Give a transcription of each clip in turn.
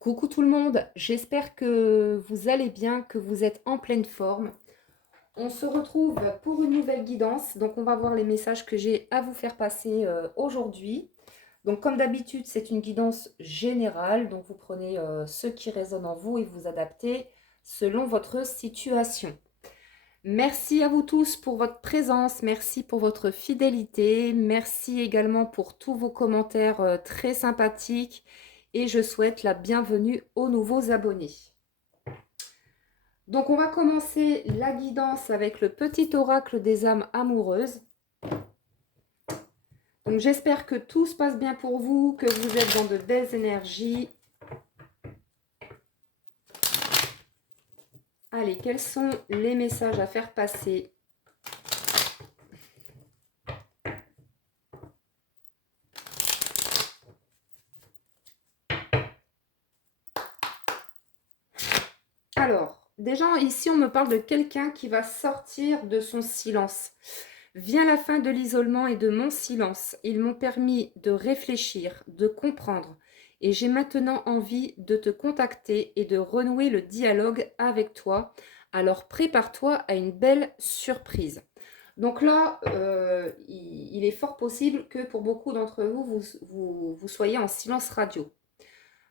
Coucou tout le monde, j'espère que vous allez bien, que vous êtes en pleine forme. On se retrouve pour une nouvelle guidance, donc on va voir les messages que j'ai à vous faire passer aujourd'hui. Donc comme d'habitude, c'est une guidance générale, donc vous prenez ce qui résonne en vous et vous adaptez selon votre situation. Merci à vous tous pour votre présence, merci pour votre fidélité, merci également pour tous vos commentaires très sympathiques et je souhaite la bienvenue aux nouveaux abonnés. Donc on va commencer la guidance avec le petit oracle des âmes amoureuses. Donc j'espère que tout se passe bien pour vous, que vous êtes dans de belles énergies. Allez, quels sont les messages à faire passer ? Alors, déjà ici on me parle de quelqu'un qui va sortir de son silence. Vient la fin de l'isolement et de mon silence. Ils m'ont permis de réfléchir, de comprendre. Et j'ai maintenant envie de te contacter et de renouer le dialogue avec toi. Alors prépare-toi à une belle surprise. Donc là, il est fort possible que pour beaucoup d'entre vous, vous soyez en silence radio.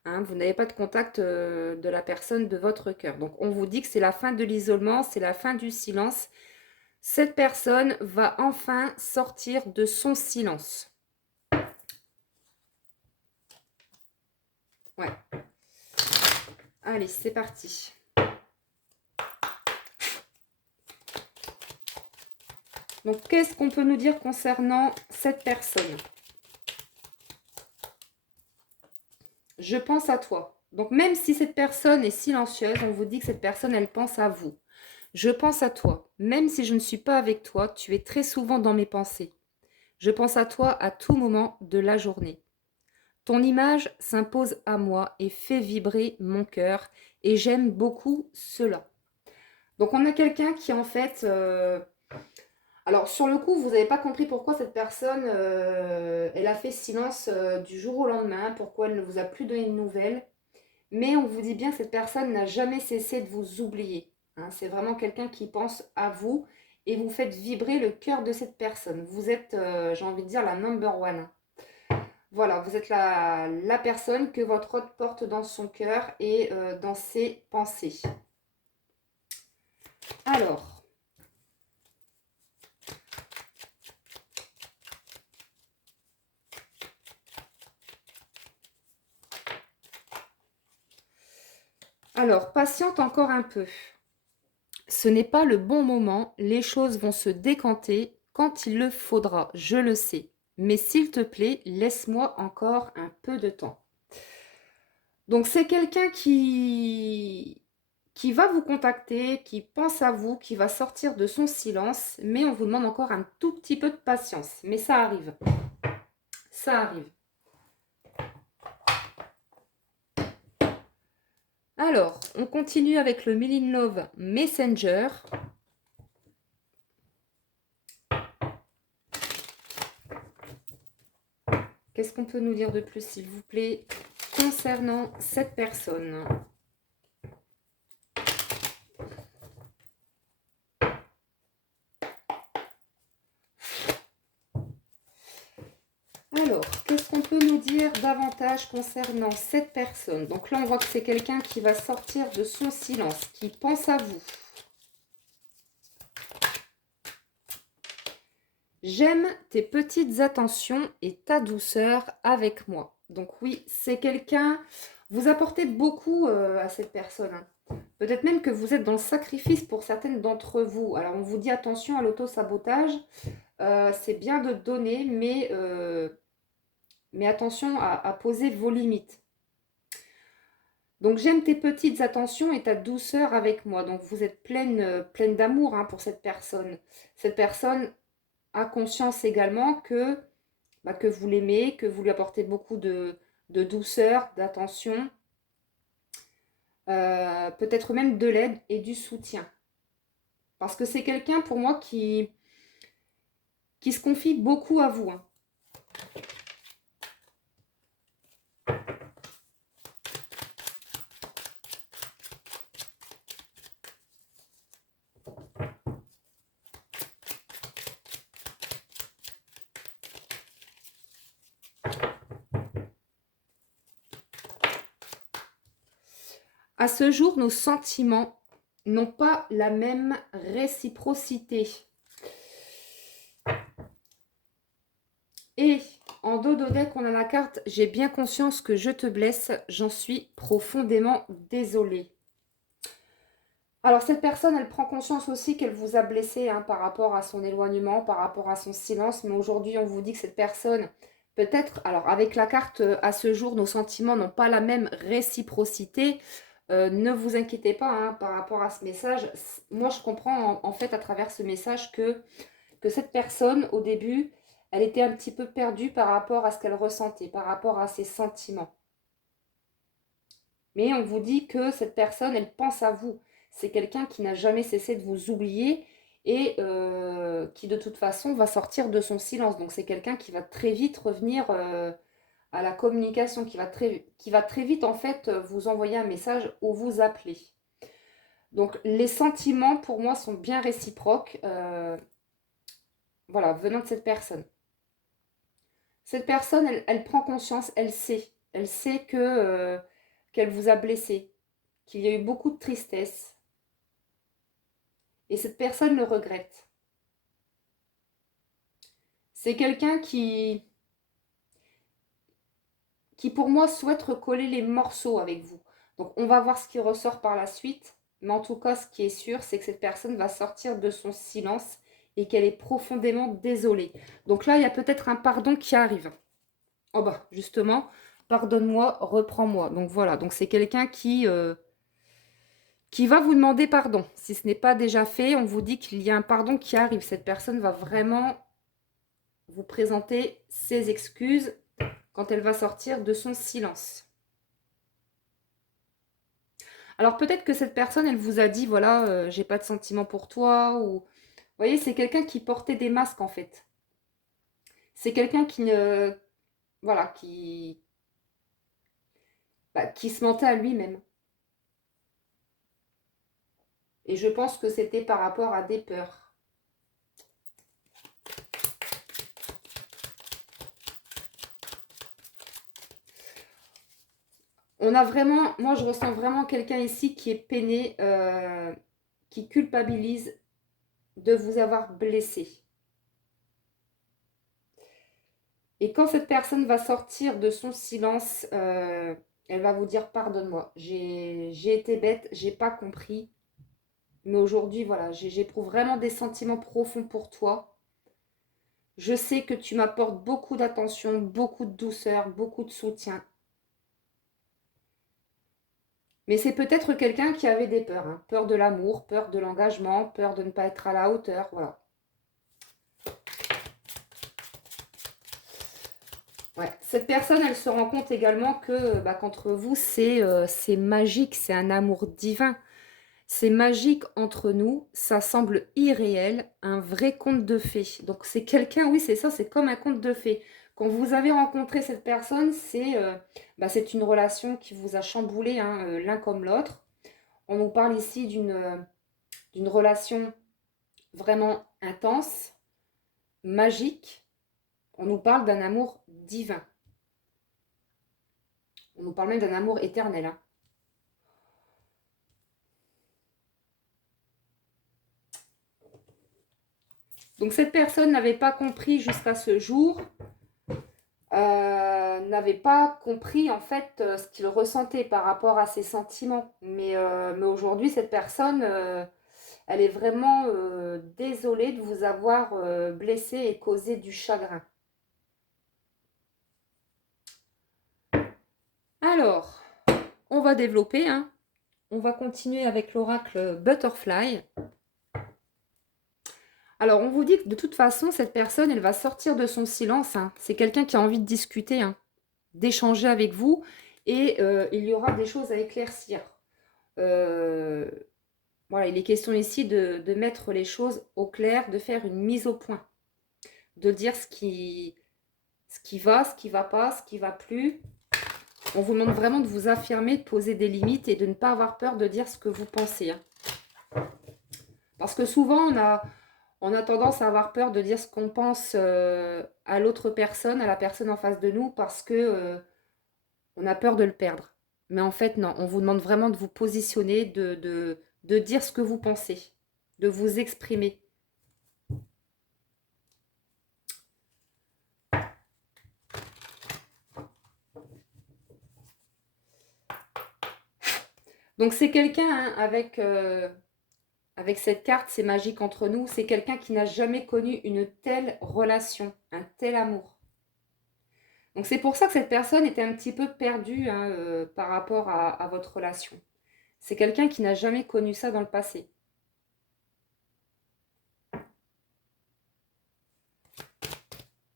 Hein, vous n'avez pas de contact de la personne de votre cœur. Donc on vous dit que c'est la fin de l'isolement, c'est la fin du silence. Cette personne va enfin sortir de son silence. Ouais. Allez, c'est parti. Donc, qu'est-ce qu'on peut nous dire concernant cette personne? Je pense à toi. Donc, même si cette personne est silencieuse, on vous dit que cette personne, elle pense à vous. Je pense à toi. Même si je ne suis pas avec toi, tu es très souvent dans mes pensées. Je pense à toi à tout moment de la journée. Ton image s'impose à moi et fait vibrer mon cœur et j'aime beaucoup cela. Donc on a quelqu'un qui en fait... Alors sur le coup, vous n'avez pas compris pourquoi cette personne, elle a fait silence du jour au lendemain, pourquoi elle ne vous a plus donné de nouvelles. Mais on vous dit bien que cette personne n'a jamais cessé de vous oublier. Hein. C'est vraiment quelqu'un qui pense à vous et vous faites vibrer le cœur de cette personne. Vous êtes, j'ai envie de dire, la number one. Voilà, vous êtes la personne que votre hôte porte dans son cœur et dans ses pensées. Alors, patiente encore un peu. Ce n'est pas le bon moment, les choses vont se décanter quand il le faudra, je le sais. Mais s'il te plaît, laisse-moi encore un peu de temps. Donc c'est quelqu'un qui va vous contacter, qui pense à vous, qui va sortir de son silence, mais on vous demande encore un tout petit peu de patience. Mais ça arrive. Ça arrive. Alors, on continue avec le Milin Love Messenger. Qu'est-ce qu'on peut nous dire de plus, s'il vous plaît, concernant cette personne? Alors, qu'est-ce qu'on peut nous dire davantage concernant cette personne? Donc là, on voit que c'est quelqu'un qui va sortir de son silence, qui pense à vous. J'aime tes petites attentions et ta douceur avec moi. Donc oui, c'est quelqu'un... Vous apportez beaucoup à cette personne. Hein. Peut-être même que vous êtes dans le sacrifice pour certaines d'entre vous. Alors on vous dit attention à l'auto-sabotage. C'est bien de donner, mais attention à poser vos limites. Donc j'aime tes petites attentions et ta douceur avec moi. Donc vous êtes pleine d'amour hein, pour cette personne. Cette personne a conscience également que vous l'aimez, que vous lui apportez beaucoup de douceur, d'attention, peut-être même de l'aide et du soutien. Parce que c'est quelqu'un pour moi qui se confie beaucoup à vous. Hein. À ce jour, nos sentiments n'ont pas la même réciprocité. Et en dos de deck, on a la carte « J'ai bien conscience que je te blesse, j'en suis profondément désolée ». Alors, cette personne, elle prend conscience aussi qu'elle vous a blessé hein, par rapport à son éloignement, par rapport à son silence. Mais aujourd'hui, on vous dit que cette personne, peut-être, alors avec la carte à ce jour, nos sentiments n'ont pas la même réciprocité. Ne vous inquiétez pas hein, par rapport à ce message. Moi, je comprends en fait à travers ce message que cette personne, au début, elle était un petit peu perdue par rapport à ce qu'elle ressentait, par rapport à ses sentiments. Mais on vous dit que cette personne, elle pense à vous. C'est quelqu'un qui n'a jamais cessé de vous oublier et qui de toute façon va sortir de son silence. Donc c'est quelqu'un qui va très vite revenir à la communication, qui va très vite en fait vous envoyer un message ou vous appeler. Donc les sentiments pour moi sont bien réciproques, voilà, venant de cette personne. Cette personne, elle prend conscience, elle sait que qu'elle vous a blessé, qu'il y a eu beaucoup de tristesse. Et cette personne le regrette. C'est quelqu'un qui pour moi souhaite recoller les morceaux avec vous. Donc on va voir ce qui ressort par la suite. Mais en tout cas, ce qui est sûr, c'est que cette personne va sortir de son silence et qu'elle est profondément désolée. Donc là, il y a peut-être un pardon qui arrive. Oh bah, justement, pardonne-moi, reprends-moi. Donc voilà, donc c'est quelqu'un qui va vous demander pardon. Si ce n'est pas déjà fait, on vous dit qu'il y a un pardon qui arrive. Cette personne va vraiment vous présenter ses excuses quand elle va sortir de son silence. Alors peut-être que cette personne, elle vous a dit, voilà, j'ai pas de sentiment pour toi, ou... Vous voyez, c'est quelqu'un qui portait des masques en fait. C'est quelqu'un qui ne... Voilà, qui se mentait à lui-même. Et je pense que c'était par rapport à des peurs. On a vraiment, moi je ressens vraiment quelqu'un ici qui est peiné, qui culpabilise de vous avoir blessé. Et quand cette personne va sortir de son silence, elle va vous dire pardonne-moi, j'ai été bête, j'ai pas compris. Mais aujourd'hui, voilà, j'éprouve vraiment des sentiments profonds pour toi. Je sais que tu m'apportes beaucoup d'attention, beaucoup de douceur, beaucoup de soutien. Mais c'est peut-être quelqu'un qui avait des peurs, hein. Peur de l'amour, peur de l'engagement, peur de ne pas être à la hauteur, voilà. Ouais. Cette personne, elle se rend compte également que qu'entre vous, c'est magique, c'est un amour divin. C'est magique entre nous, ça semble irréel, un vrai conte de fées. Donc c'est quelqu'un, oui c'est ça, c'est comme un conte de fées. Quand vous avez rencontré cette personne, c'est une relation qui vous a chamboulé hein, l'un comme l'autre. On nous parle ici d'une relation vraiment intense, magique. On nous parle d'un amour divin. On nous parle même d'un amour éternel. Hein. Donc cette personne n'avait pas compris jusqu'à ce jour, n'avait pas compris en fait ce qu'il ressentait par rapport à ses sentiments. Mais aujourd'hui, cette personne, elle est vraiment désolée de vous avoir blessé et causé du chagrin. Alors, on va développer, hein. On va continuer avec l'oracle Butterfly. Alors, on vous dit que de toute façon, cette personne, elle va sortir de son silence. Hein. C'est quelqu'un qui a envie de discuter, hein, d'échanger avec vous. Et il y aura des choses à éclaircir. Voilà, il est question ici de mettre les choses au clair, de faire une mise au point. De dire ce qui va, ce qui va pas, ce qui va plus. On vous demande vraiment de vous affirmer, de poser des limites et de ne pas avoir peur de dire ce que vous pensez. Hein. Parce que souvent, on a tendance à avoir peur de dire ce qu'on pense à l'autre personne, à la personne en face de nous, parce que on a peur de le perdre. Mais en fait, non. On vous demande vraiment de vous positionner, de dire ce que vous pensez, de vous exprimer. Donc c'est quelqu'un hein, avec cette carte, c'est magique entre nous, c'est quelqu'un qui n'a jamais connu une telle relation, un tel amour. Donc c'est pour ça que cette personne était un petit peu perdue hein, par rapport à votre relation. C'est quelqu'un qui n'a jamais connu ça dans le passé.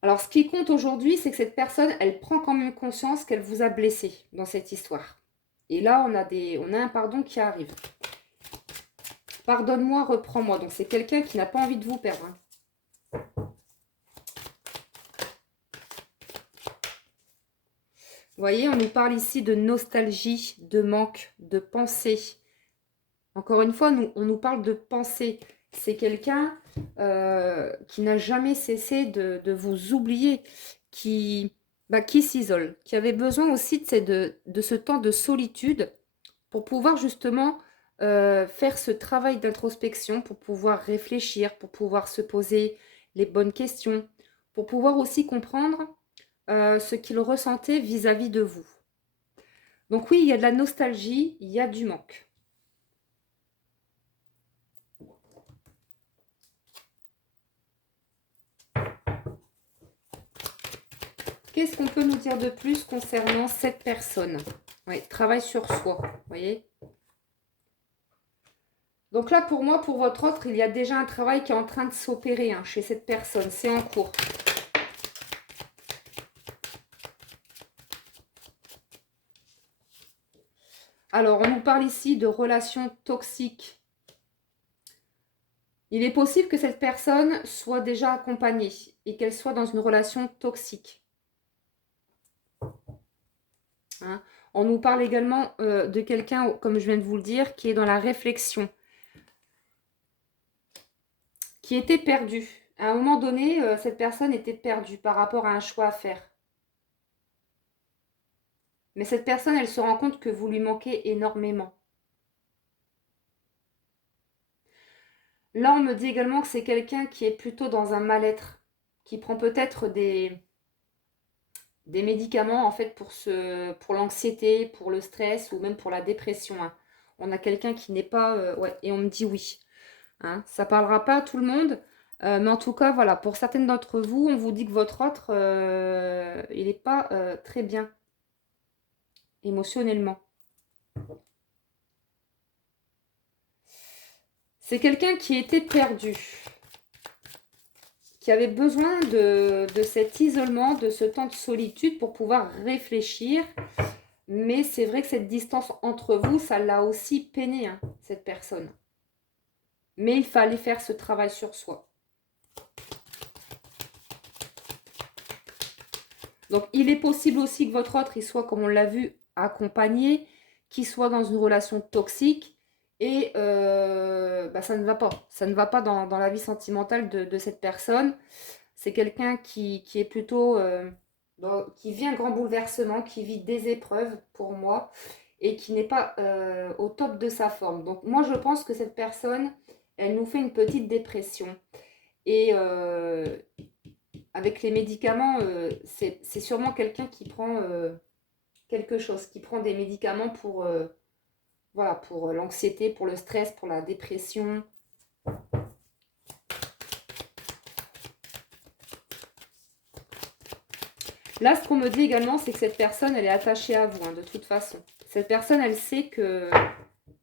Alors ce qui compte aujourd'hui, c'est que cette personne, elle prend quand même conscience qu'elle vous a blessé dans cette histoire. Et là, on a un pardon qui arrive. Pardonne-moi, reprends-moi. Donc c'est quelqu'un qui n'a pas envie de vous perdre. Hein. Vous voyez, on nous parle ici de nostalgie, de manque, de pensée. Encore une fois, on nous parle de pensée. C'est quelqu'un qui n'a jamais cessé de vous oublier, qui s'isole, qui avait besoin aussi de ce temps de solitude pour pouvoir justement faire ce travail d'introspection, pour pouvoir réfléchir, pour pouvoir se poser les bonnes questions, pour pouvoir aussi comprendre ce qu'il ressentait vis-à-vis de vous. Donc oui, il y a de la nostalgie, il y a du manque. Qu'est-ce qu'on peut nous dire de plus concernant cette personne? Oui, travail sur soi, vous voyez. Donc là, pour moi, pour votre autre, il y a déjà un travail qui est en train de s'opérer hein, chez cette personne. C'est en cours. Alors, on nous parle ici de relations toxiques. Il est possible que cette personne soit déjà accompagnée et qu'elle soit dans une relation toxique. Hein. On nous parle également de quelqu'un, comme je viens de vous le dire, qui est dans la réflexion, qui était perdu. À un moment donné, cette personne était perdue par rapport à un choix à faire. Mais cette personne, elle se rend compte que vous lui manquez énormément. Là, on me dit également que c'est quelqu'un qui est plutôt dans un mal-être, qui prend peut-être des médicaments en fait pour l'anxiété, pour le stress ou même pour la dépression. Hein. On a quelqu'un qui n'est pas... ouais, et on me dit oui. Hein. Ça ne parlera pas à tout le monde, mais en tout cas, voilà, pour certaines d'entre vous, on vous dit que votre autre, il n'est pas très bien émotionnellement. C'est quelqu'un qui était perdu, qui avait besoin de cet isolement, de ce temps de solitude pour pouvoir réfléchir. Mais c'est vrai que cette distance entre vous, ça l'a aussi peiné, hein, cette personne. Mais il fallait faire ce travail sur soi. Donc, il est possible aussi que votre autre, il soit, comme on l'a vu, accompagné, qu'il soit dans une relation toxique. Et ça ne va pas. Ça ne va pas dans la vie sentimentale de cette personne. C'est quelqu'un qui est plutôt... qui vit un grand bouleversement, qui vit des épreuves pour moi et qui n'est pas au top de sa forme. Donc moi je pense que cette personne, elle nous fait une petite dépression. Et avec les médicaments, c'est sûrement quelqu'un qui prend quelque chose, qui prend des médicaments voilà, pour l'anxiété, pour le stress, pour la dépression. Là, ce qu'on me dit également, c'est que cette personne, elle est attachée à vous, hein, de toute façon. Cette personne, elle sait que...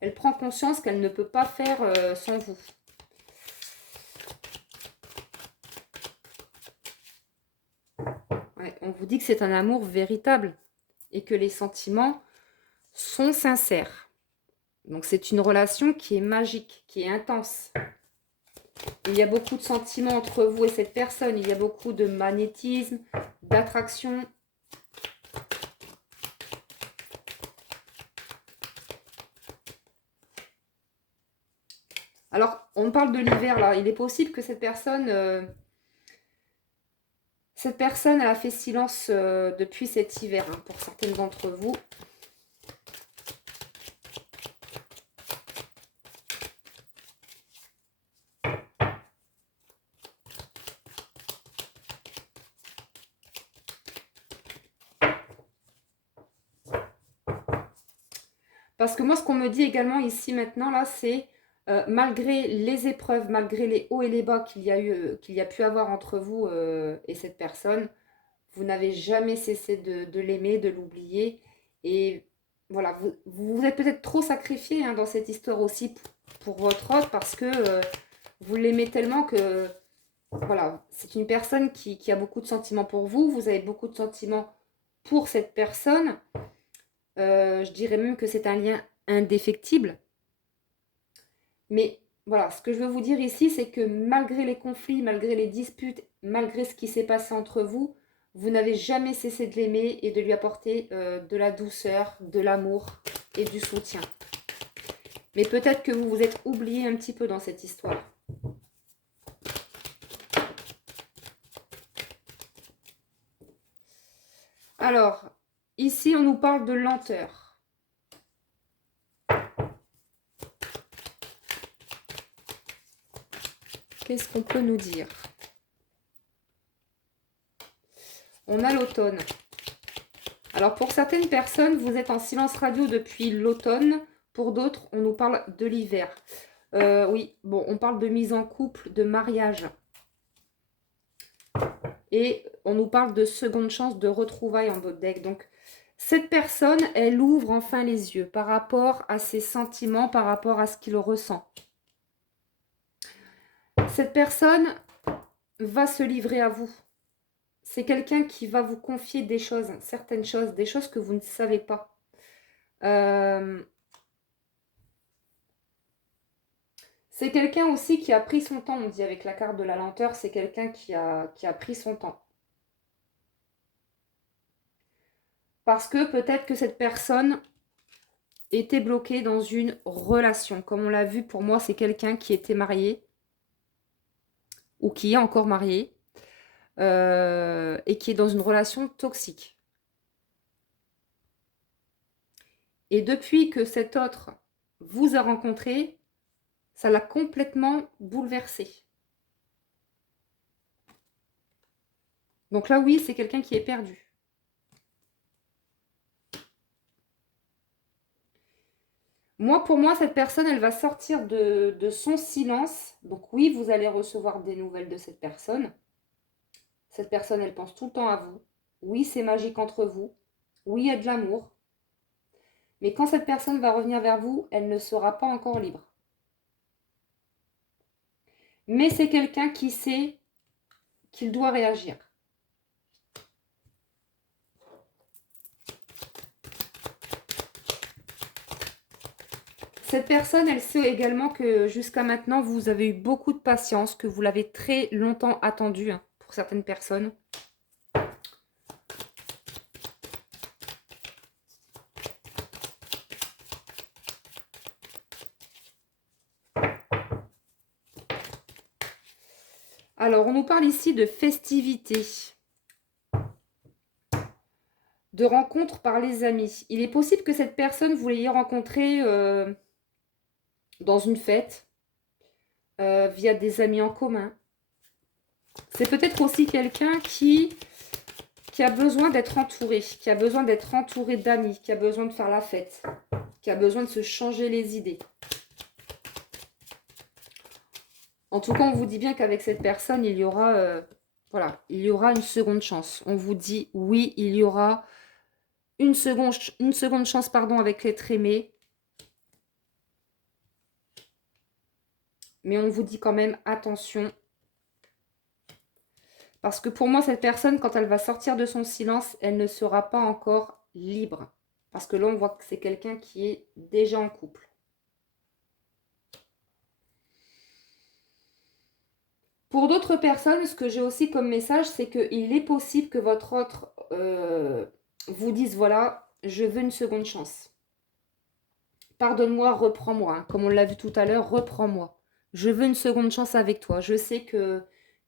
Elle prend conscience qu'elle ne peut pas faire sans vous. Ouais, on vous dit que c'est un amour véritable et que les sentiments sont sincères. Donc c'est une relation qui est magique, qui est intense. Il y a beaucoup de sentiments entre vous et cette personne. Il y a beaucoup de magnétisme, d'attraction. Alors, on parle de l'hiver là. Il est possible que cette personne elle a fait silence depuis cet hiver, hein, pour certaines d'entre vous. Parce que moi, ce qu'on me dit également ici maintenant, là, c'est malgré les épreuves, malgré les hauts et les bas qu'il y a pu avoir entre vous et cette personne, vous n'avez jamais cessé de l'aimer, de l'oublier. Et voilà, vous vous êtes peut-être trop sacrifié hein, dans cette histoire aussi pour votre autre parce que vous l'aimez tellement que voilà, c'est une personne qui a beaucoup de sentiments pour vous. Vous avez beaucoup de sentiments pour cette personne. Je dirais même que c'est un lien indéfectible. Mais voilà, ce que je veux vous dire ici, c'est que malgré les conflits, malgré les disputes, malgré ce qui s'est passé entre vous, vous n'avez jamais cessé de l'aimer et de lui apporter de la douceur, de l'amour et du soutien. Mais peut-être que vous vous êtes oublié un petit peu dans cette histoire. Alors, ici, on nous parle de lenteur. Qu'est-ce qu'on peut nous dire? On a l'automne. Alors, pour certaines personnes, vous êtes en silence radio depuis l'automne. Pour d'autres, on nous parle de l'hiver. Oui, bon, on parle de mise en couple, de mariage. Et on nous parle de seconde chance, de retrouvailles en votre deck. Donc, cette personne, elle ouvre enfin les yeux par rapport à ses sentiments, par rapport à ce qu'il ressent. Cette personne va se livrer à vous. C'est quelqu'un qui va vous confier des choses, certaines choses, des choses que vous ne savez pas. C'est quelqu'un aussi qui a pris son temps, on dit avec la carte de la lenteur, c'est quelqu'un qui a pris son temps. Parce que peut-être que cette personne était bloquée dans une relation. Comme on l'a vu, pour moi, c'est quelqu'un qui était marié ou qui est encore marié et qui est dans une relation toxique. Et depuis que cet autre vous a rencontré, ça l'a complètement bouleversé. Donc là, oui, c'est quelqu'un qui est perdu. Moi, pour moi, cette personne, elle va sortir de son silence. Donc oui, vous allez recevoir des nouvelles de cette personne. Cette personne, elle pense tout le temps à vous. Oui, c'est magique entre vous. Oui, il y a de l'amour. Mais quand cette personne va revenir vers vous, elle ne sera pas encore libre. Mais c'est quelqu'un qui sait qu'il doit réagir. Cette personne, elle sait également que jusqu'à maintenant, vous avez eu beaucoup de patience, que vous l'avez très longtemps attendu hein, pour certaines personnes. Alors, on nous parle ici de festivités, de rencontres par les amis. Il est possible que cette personne, vous l'ayez rencontrée dans une fête, via des amis en commun. C'est peut-être aussi quelqu'un qui a besoin d'être entouré, qui a besoin d'être entouré d'amis, qui a besoin de faire la fête, qui a besoin de se changer les idées. En tout cas, on vous dit bien qu'avec cette personne, il y aura, voilà, il y aura une seconde chance. On vous dit, oui, il y aura une seconde chance pardon, avec l'être aimé. Mais on vous dit quand même, attention. Parce que pour moi, cette personne, quand elle va sortir de son silence, elle ne sera pas encore libre. Parce que là, on voit que c'est quelqu'un qui est déjà en couple. Pour d'autres personnes, ce que j'ai aussi comme message, c'est qu'il est possible que votre autre vous dise, voilà, je veux une seconde chance. Pardonne-moi, reprends-moi. Hein. Comme on l'a vu tout à l'heure, reprends-moi. Je veux une seconde chance avec toi. Je sais que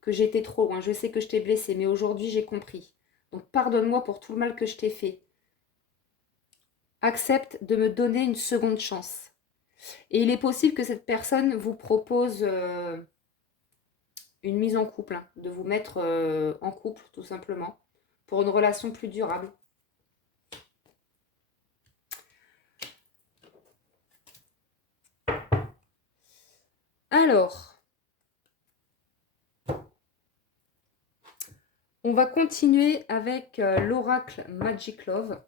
j'étais trop loin. Je sais que je t'ai blessé, mais aujourd'hui, j'ai compris. Donc, pardonne-moi pour tout le mal que je t'ai fait. Accepte de me donner une seconde chance. Et il est possible que cette personne vous propose une mise en couple, hein, de vous mettre en couple tout simplement, pour une relation plus durable. Alors, on va continuer avec l'oracle Magic Love.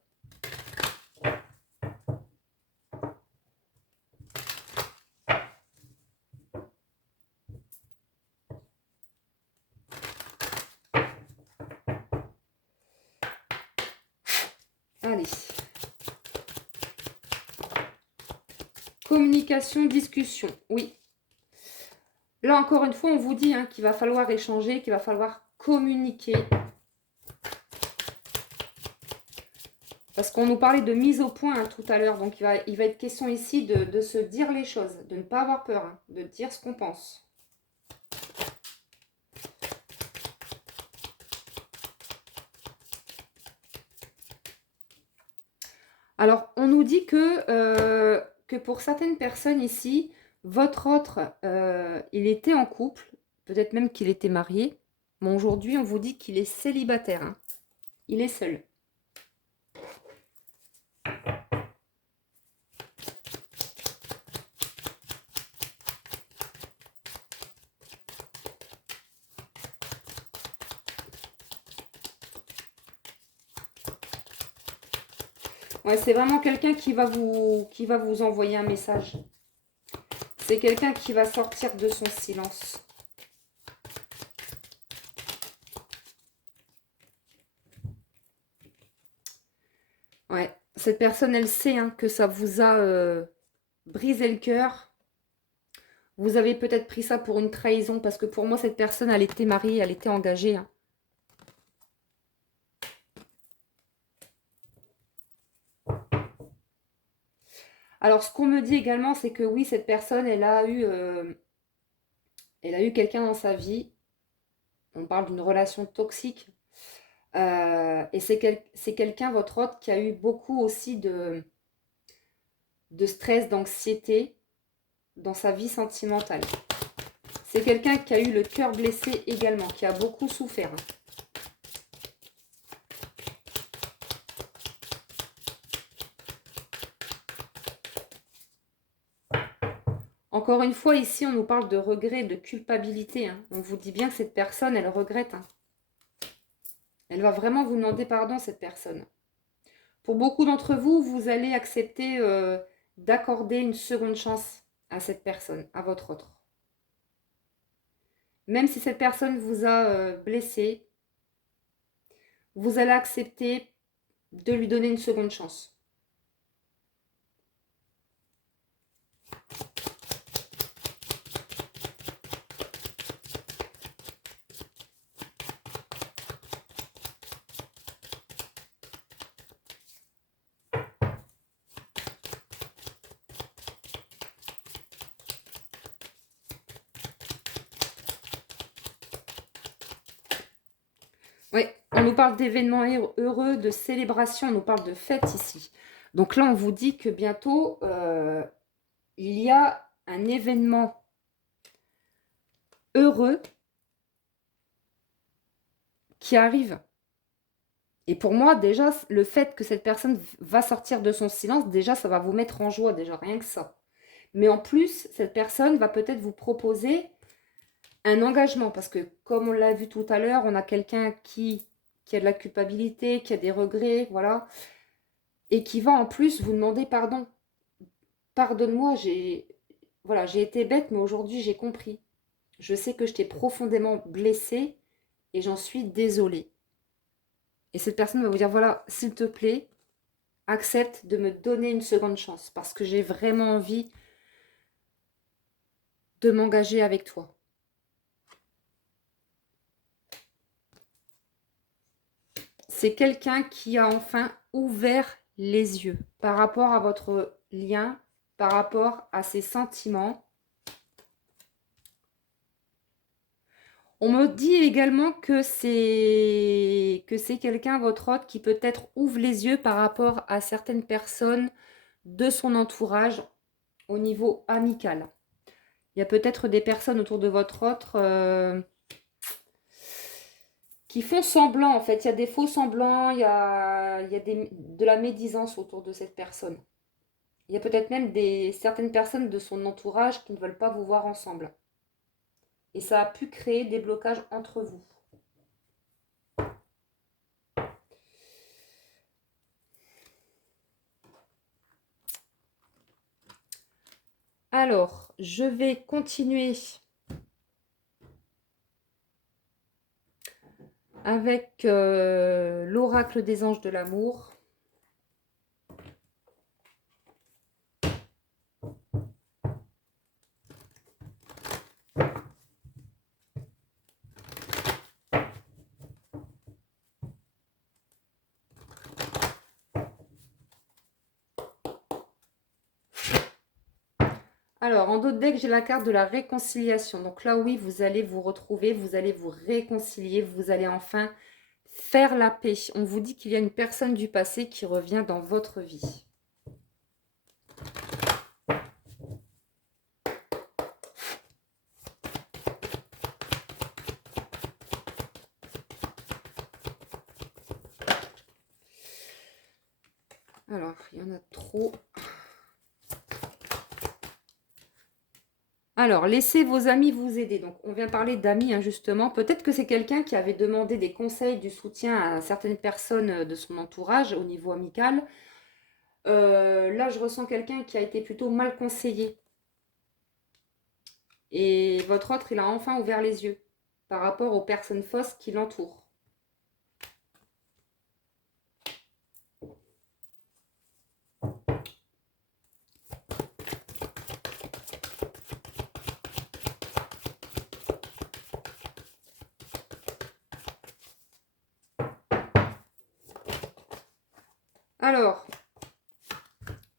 Allez. Communication, discussion, oui. Là, encore une fois, on vous dit qu'il va falloir échanger, qu'il va falloir communiquer. Parce qu'on nous parlait de mise au point tout à l'heure. Donc, il va être question ici de se dire les choses, de ne pas avoir peur, de dire ce qu'on pense. Alors, on nous dit que pour certaines personnes ici, votre autre, il était en couple, peut-être même qu'il était marié. Mais aujourd'hui, on vous dit qu'il est célibataire. Il est seul. Ouais, c'est vraiment quelqu'un qui va vous envoyer un message. C'est quelqu'un qui va sortir de son silence. Ouais, cette personne, elle sait que ça vous a brisé le cœur. Vous avez peut-être pris ça pour une trahison, parce que pour moi, cette personne, elle était mariée, elle était engagée. Alors, ce qu'on me dit également, c'est que oui, cette personne, elle a eu quelqu'un dans sa vie. On parle d'une relation toxique. Et c'est quelqu'un, votre autre, qui a eu beaucoup aussi de stress, d'anxiété dans sa vie sentimentale. C'est quelqu'un qui a eu le cœur blessé également, qui a beaucoup souffert. Encore une fois, ici, on nous parle de regret, de culpabilité. On vous dit bien que cette personne, elle regrette. Elle va vraiment vous demander pardon, cette personne. Pour beaucoup d'entre vous, vous allez accepter d'accorder une seconde chance à cette personne, à votre autre. Même si cette personne vous a blessé, vous allez accepter de lui donner une seconde chance. Oui, on nous parle d'événements heureux, de célébrations, on nous parle de fêtes ici. Donc là, on vous dit que bientôt, il y a un événement heureux qui arrive. Et pour moi, déjà, le fait que cette personne va sortir de son silence, déjà, ça va vous mettre en joie, déjà, rien que ça. Mais en plus, cette personne va peut-être vous proposer un engagement. Parce que, comme on l'a vu tout à l'heure, on a quelqu'un qui a de la culpabilité, qui a des regrets, voilà. Et qui va en plus vous demander pardon. Pardonne-moi, voilà, j'ai été bête, mais aujourd'hui, j'ai compris. Je sais que je t'ai profondément blessée et j'en suis désolée. Et cette personne va vous dire, voilà, s'il te plaît, accepte de me donner une seconde chance parce que j'ai vraiment envie de m'engager avec toi. C'est quelqu'un qui a enfin ouvert les yeux par rapport à votre lien, par rapport à ses sentiments. On me dit également que c'est quelqu'un, votre autre, qui peut-être ouvre les yeux par rapport à certaines personnes de son entourage au niveau amical. Il y a peut-être des personnes autour de votre autre qui font semblant, en fait. Il y a des faux semblants, il y a de la médisance autour de cette personne. Il y a peut-être même certaines personnes de son entourage qui ne veulent pas vous voir ensemble. Et ça a pu créer des blocages entre vous. Alors, je vais continuer avec l'oracle des anges de l'amour. Alors, en dos de deck, j'ai la carte de la réconciliation. Donc là, oui, vous allez vous retrouver, vous allez vous réconcilier, vous allez enfin faire la paix. On vous dit qu'il y a une personne du passé qui revient dans votre vie. Alors, il y en a trop. Alors, laissez vos amis vous aider. Donc, on vient parler d'amis, hein, justement. Peut-être que c'est quelqu'un qui avait demandé des conseils, du soutien à certaines personnes de son entourage au niveau amical. Là, je ressens quelqu'un qui a été plutôt mal conseillé. Et votre autre, il a enfin ouvert les yeux par rapport aux personnes fausses qui l'entourent. Alors,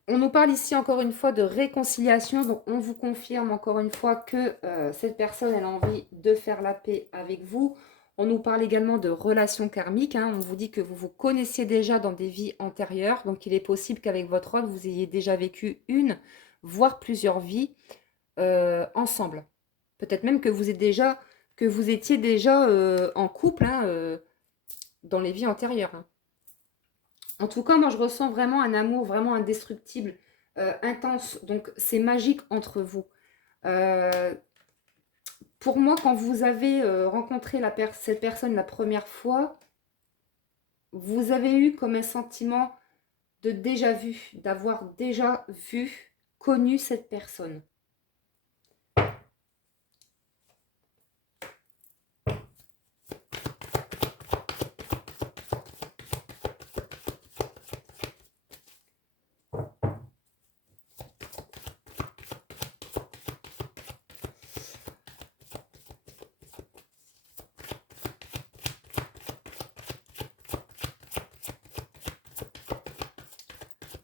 on nous parle ici encore une fois de réconciliation. Donc, on vous confirme encore une fois que cette personne, elle a envie de faire la paix avec vous. On nous parle également de relations karmiques. Hein. On vous dit que vous vous connaissiez déjà dans des vies antérieures. Donc, il est possible qu'avec votre autre, vous ayez déjà vécu une, voire plusieurs vies ensemble. Peut-être même que vous étiez déjà en couple hein, dans les vies antérieures. Hein. En tout cas, moi, je ressens vraiment un amour vraiment indestructible, intense. Donc, c'est magique entre vous. Euh, pour moi, quand vous avez rencontré cette personne la première fois, vous avez eu comme un sentiment de déjà vu, d'avoir déjà vu, connu cette personne.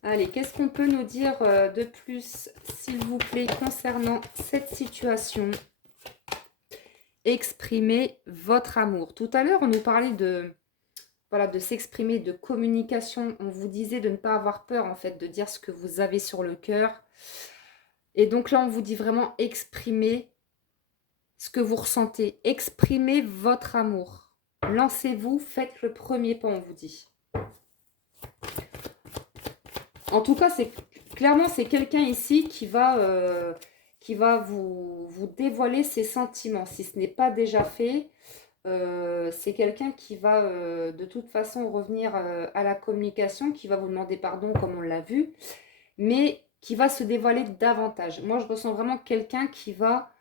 Allez, qu'est-ce qu'on peut nous dire de plus, s'il vous plaît, concernant cette situation? Exprimez votre amour. Tout à l'heure, on nous parlait de, voilà, de s'exprimer, de communication. On vous disait de ne pas avoir peur, en fait, de dire ce que vous avez sur le cœur. Et donc là, on vous dit vraiment exprimer ce que vous ressentez. Exprimez votre amour. Lancez-vous, faites le premier pas, on vous dit. En tout cas, clairement, c'est quelqu'un ici qui va vous dévoiler ses sentiments. Si ce n'est pas déjà fait, c'est quelqu'un qui va de toute façon revenir à la communication, qui va vous demander pardon comme on l'a vu, mais qui va se dévoiler davantage. Moi, je ressens vraiment quelqu'un qui va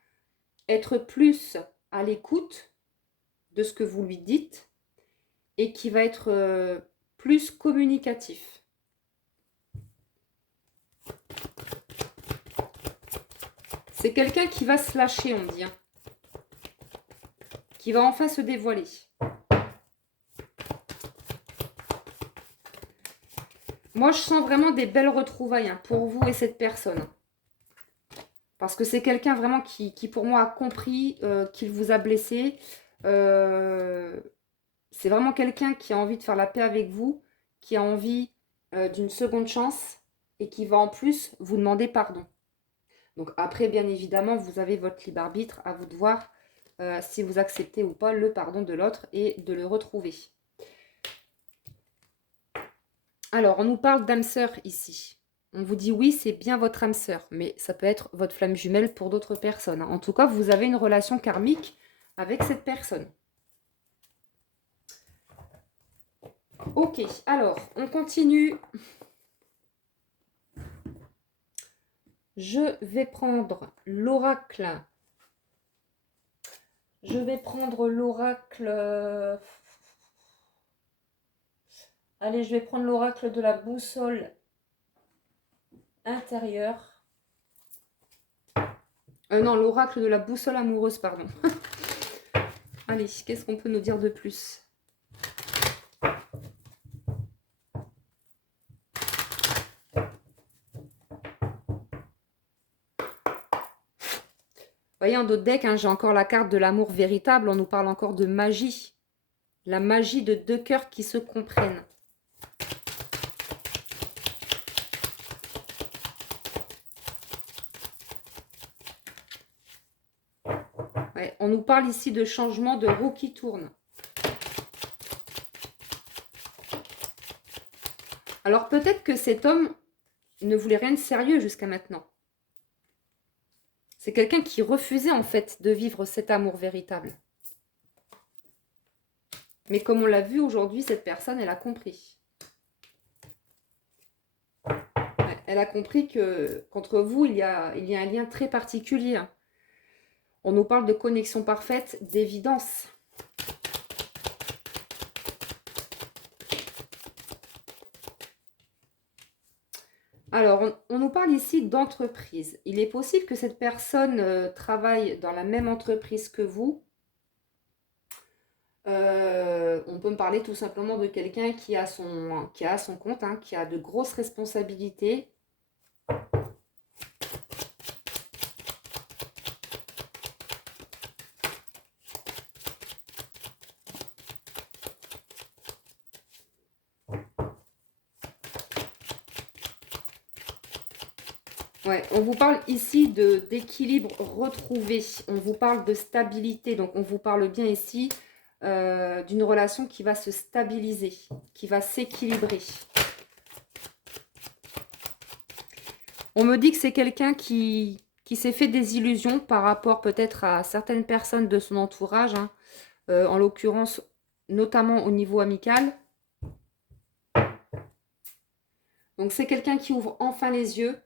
être plus à l'écoute de ce que vous lui dites et qui va être plus communicatif. C'est quelqu'un qui va se lâcher, on dit. Hein. Qui va enfin se dévoiler. Moi, je sens vraiment des belles retrouvailles hein, pour vous et cette personne. Parce que c'est quelqu'un vraiment qui, pour moi, a compris qu'il vous a blessé. C'est vraiment quelqu'un qui a envie de faire la paix avec vous, qui a envie d'une seconde chance et qui va en plus vous demander pardon. Donc après, bien évidemment, vous avez votre libre arbitre, à vous de voir si vous acceptez ou pas le pardon de l'autre et de le retrouver. Alors, on nous parle d'âme sœur ici. On vous dit oui, c'est bien votre âme sœur, mais ça peut être votre flamme jumelle pour d'autres personnes, hein. En tout cas, vous avez une relation karmique avec cette personne. Ok, alors, on continue. Je vais prendre l'oracle. Je vais prendre l'oracle. Allez, je vais prendre l'oracle de la boussole intérieure. Non, l'oracle de la boussole amoureuse, pardon. Allez, qu'est-ce qu'on peut nous dire de plus? Vous voyez, en d'autres decks, hein, j'ai encore la carte de l'amour véritable. On nous parle encore de magie. La magie de deux cœurs qui se comprennent. Ouais, on nous parle ici de changement de roue qui tourne. Alors peut-être que cet homme ne voulait rien de sérieux jusqu'à maintenant. C'est quelqu'un qui refusait en fait de vivre cet amour véritable. Mais comme on l'a vu aujourd'hui, cette personne, elle a compris. Elle a compris que qu'entre vous, il y a un lien très particulier. On nous parle de connexion parfaite, d'évidence. Alors, on nous parle ici d'entreprise. Il est possible que cette personne travaille dans la même entreprise que vous. On peut me parler tout simplement de quelqu'un qui a son compte, hein, qui a de grosses responsabilités. Ouais, on vous parle ici d'équilibre retrouvé. On vous parle de stabilité. Donc, on vous parle bien ici d'une relation qui va se stabiliser, qui va s'équilibrer. On me dit que c'est quelqu'un qui s'est fait des illusions par rapport peut-être à certaines personnes de son entourage, hein, en l'occurrence, notamment au niveau amical. Donc, c'est quelqu'un qui ouvre enfin les yeux.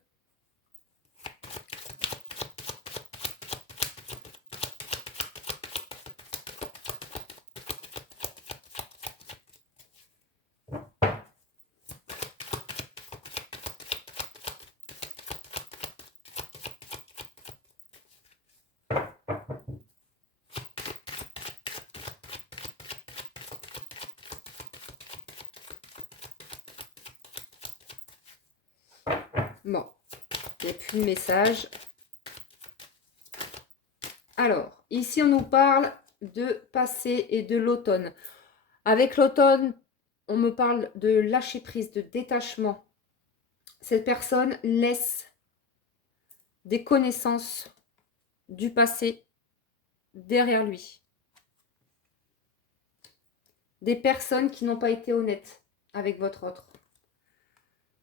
Bon, il n'y a plus de message. Alors, ici, on nous parle de passé et de l'automne. Avec l'automne, on me parle de lâcher prise, de détachement. Cette personne laisse des connaissances du passé derrière lui. Des personnes qui n'ont pas été honnêtes avec votre autre.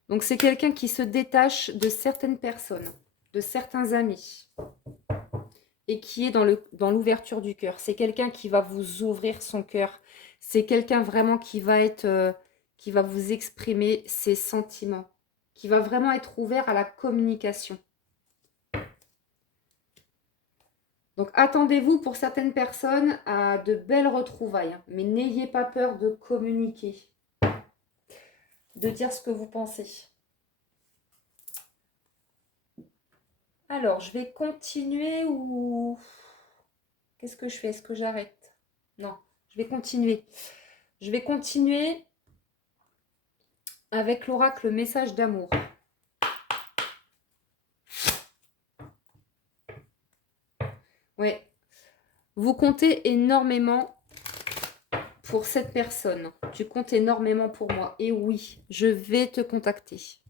Donc, c'est quelqu'un qui se détache de certaines personnes, de certains amis. Et qui est dans l'ouverture du cœur. C'est quelqu'un qui va vous ouvrir son cœur. C'est quelqu'un vraiment qui va vous exprimer ses sentiments. Qui va vraiment être ouvert à la communication. Donc, attendez-vous pour certaines personnes à de belles retrouvailles. Hein, mais n'ayez pas peur de communiquer. De dire ce que vous pensez. Alors, je vais continuer ou... Qu'est-ce que je fais? Est-ce que j'arrête? Non, je vais continuer. Je vais continuer avec l'oracle message d'amour. Ouais. Vous comptez énormément pour cette personne. Tu comptes énormément pour moi. Et oui, je vais te contacter.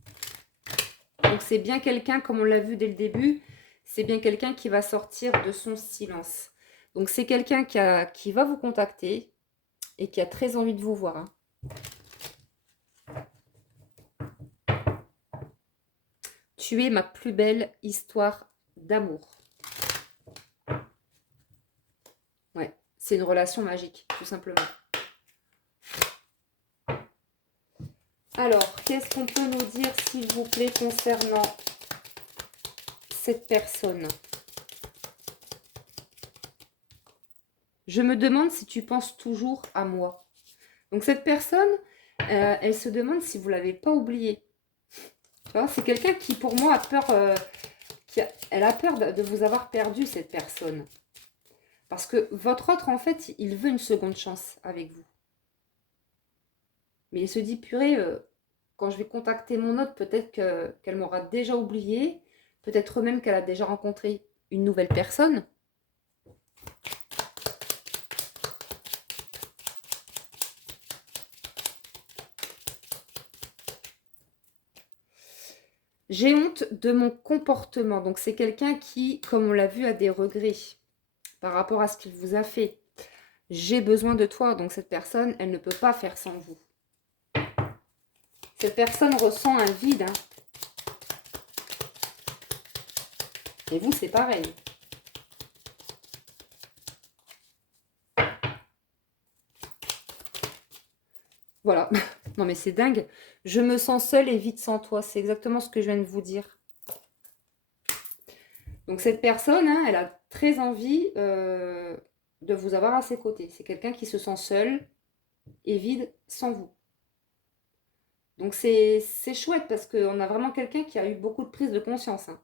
Donc c'est bien quelqu'un, comme on l'a vu dès le début, c'est bien quelqu'un qui va sortir de son silence. Donc c'est quelqu'un qui va vous contacter et qui a très envie de vous voir. Hein. Tu es ma plus belle histoire d'amour. Ouais, c'est une relation magique, tout simplement. Alors, qu'est-ce qu'on peut nous dire, s'il vous plaît, concernant cette personne? Je me demande si tu penses toujours à moi. Donc, cette personne, elle se demande si vous ne l'avez pas oubliée. Tu vois, c'est quelqu'un qui, pour moi, a peur, elle a peur de vous avoir perdu, cette personne. Parce que votre autre, en fait, il veut une seconde chance avec vous. Mais il se dit, purée, quand je vais contacter mon autre, peut-être qu'elle m'aura déjà oublié. Peut-être même qu'elle a déjà rencontré une nouvelle personne. J'ai honte de mon comportement. Donc, c'est quelqu'un qui, comme on l'a vu, a des regrets par rapport à ce qu'il vous a fait. J'ai besoin de toi. Donc, cette personne, elle ne peut pas faire sans vous. Cette personne ressent un vide. Hein. Et vous, c'est pareil. Voilà. Non, mais c'est dingue. Je me sens seule et vide sans toi. C'est exactement ce que je viens de vous dire. Donc, cette personne, hein, elle a très envie de vous avoir à ses côtés. C'est quelqu'un qui se sent seul et vide sans vous. Donc, c'est chouette parce qu'on a vraiment quelqu'un qui a eu beaucoup de prise de conscience. Hein.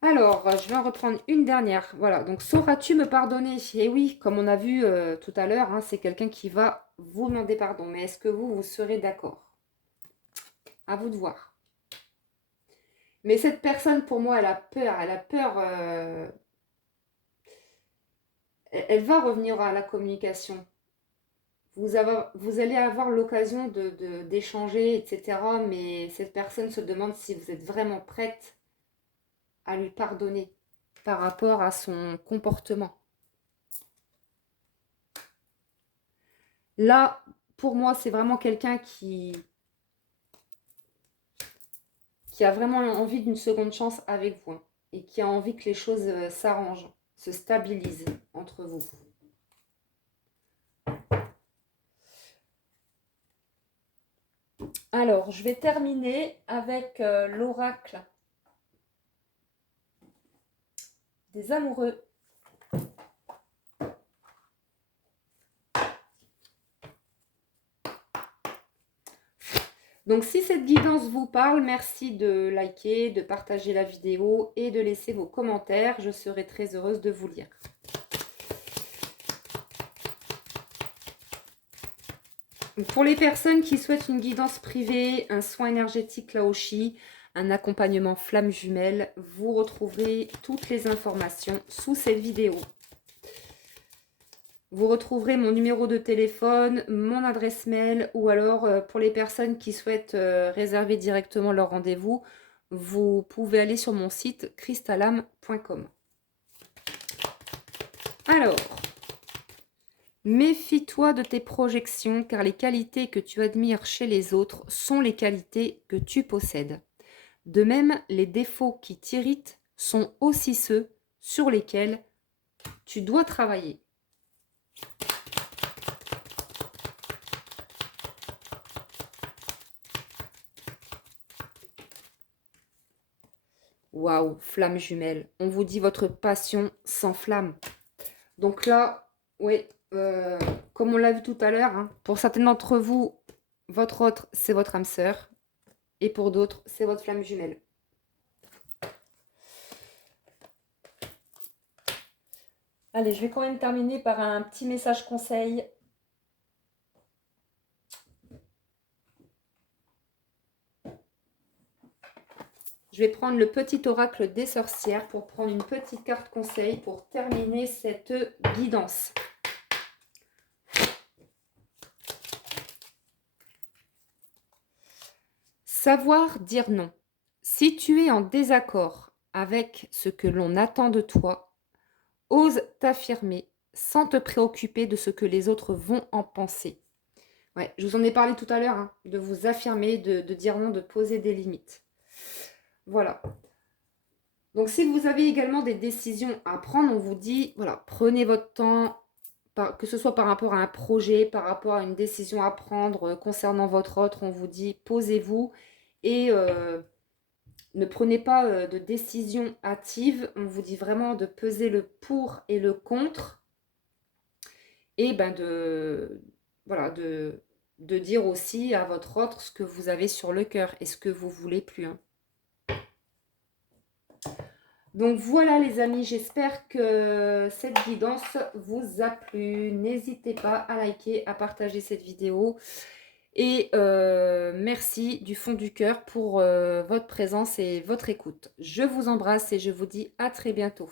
Alors, je vais en reprendre une dernière. Voilà, donc sauras-tu me pardonner? Et oui, comme on a vu tout à l'heure, hein, c'est quelqu'un qui va vous demander pardon. Mais est-ce que vous serez d'accord? À vous de voir. Mais cette personne, pour moi, elle a peur. Elle a peur. Elle va revenir à la communication. Vous allez avoir l'occasion d'échanger, etc. Mais cette personne se demande si vous êtes vraiment prête à lui pardonner par rapport à son comportement. Là, pour moi, c'est vraiment quelqu'un qui a vraiment envie d'une seconde chance avec vous. Hein, et qui a envie que les choses s'arrangent, se stabilisent entre vous. Alors, je vais terminer avec l'oracle des amoureux. Donc, si cette guidance vous parle, merci de liker, de partager la vidéo et de laisser vos commentaires. Je serai très heureuse de vous lire. Pour les personnes qui souhaitent une guidance privée, un soin énergétique Laoshi, un accompagnement flamme jumelle, vous retrouverez toutes les informations sous cette vidéo. Vous retrouverez mon numéro de téléphone, mon adresse mail, ou alors pour les personnes qui souhaitent réserver directement leur rendez-vous, vous pouvez aller sur mon site crystalam.com. Alors, méfie-toi de tes projections, car les qualités que tu admires chez les autres sont les qualités que tu possèdes. De même, les défauts qui t'irritent sont aussi ceux sur lesquels tu dois travailler. Waouh, flamme jumelle. On vous dit votre passion s'enflamme. Donc là, oui, comme on l'a vu tout à l'heure, hein, pour certains d'entre vous, votre autre, c'est votre âme sœur. Et pour d'autres, c'est votre flamme jumelle. Allez, je vais quand même terminer par un petit message conseil. Je vais prendre le petit oracle des sorcières pour prendre une petite carte conseil pour terminer cette guidance. Savoir dire non. Si tu es en désaccord avec ce que l'on attend de toi, Ose t'affirmer sans te préoccuper de ce que les autres vont en penser. Ouais, je vous en ai parlé tout à l'heure, hein, de vous affirmer, de dire non, de poser des limites. Voilà. Donc, si vous avez également des décisions à prendre, on vous dit, voilà, prenez votre temps, que ce soit par rapport à un projet, par rapport à une décision à prendre concernant votre autre, on vous dit, posez-vous et ne prenez pas de décision hâtive. On vous dit vraiment de peser le pour et le contre et ben voilà, de dire aussi à votre autre ce que vous avez sur le cœur et ce que vous voulez plus. Hein. Donc voilà les amis, j'espère que cette guidance vous a plu. N'hésitez pas à liker, à partager cette vidéo. Et merci du fond du cœur pour votre présence et votre écoute. Je vous embrasse et je vous dis à très bientôt.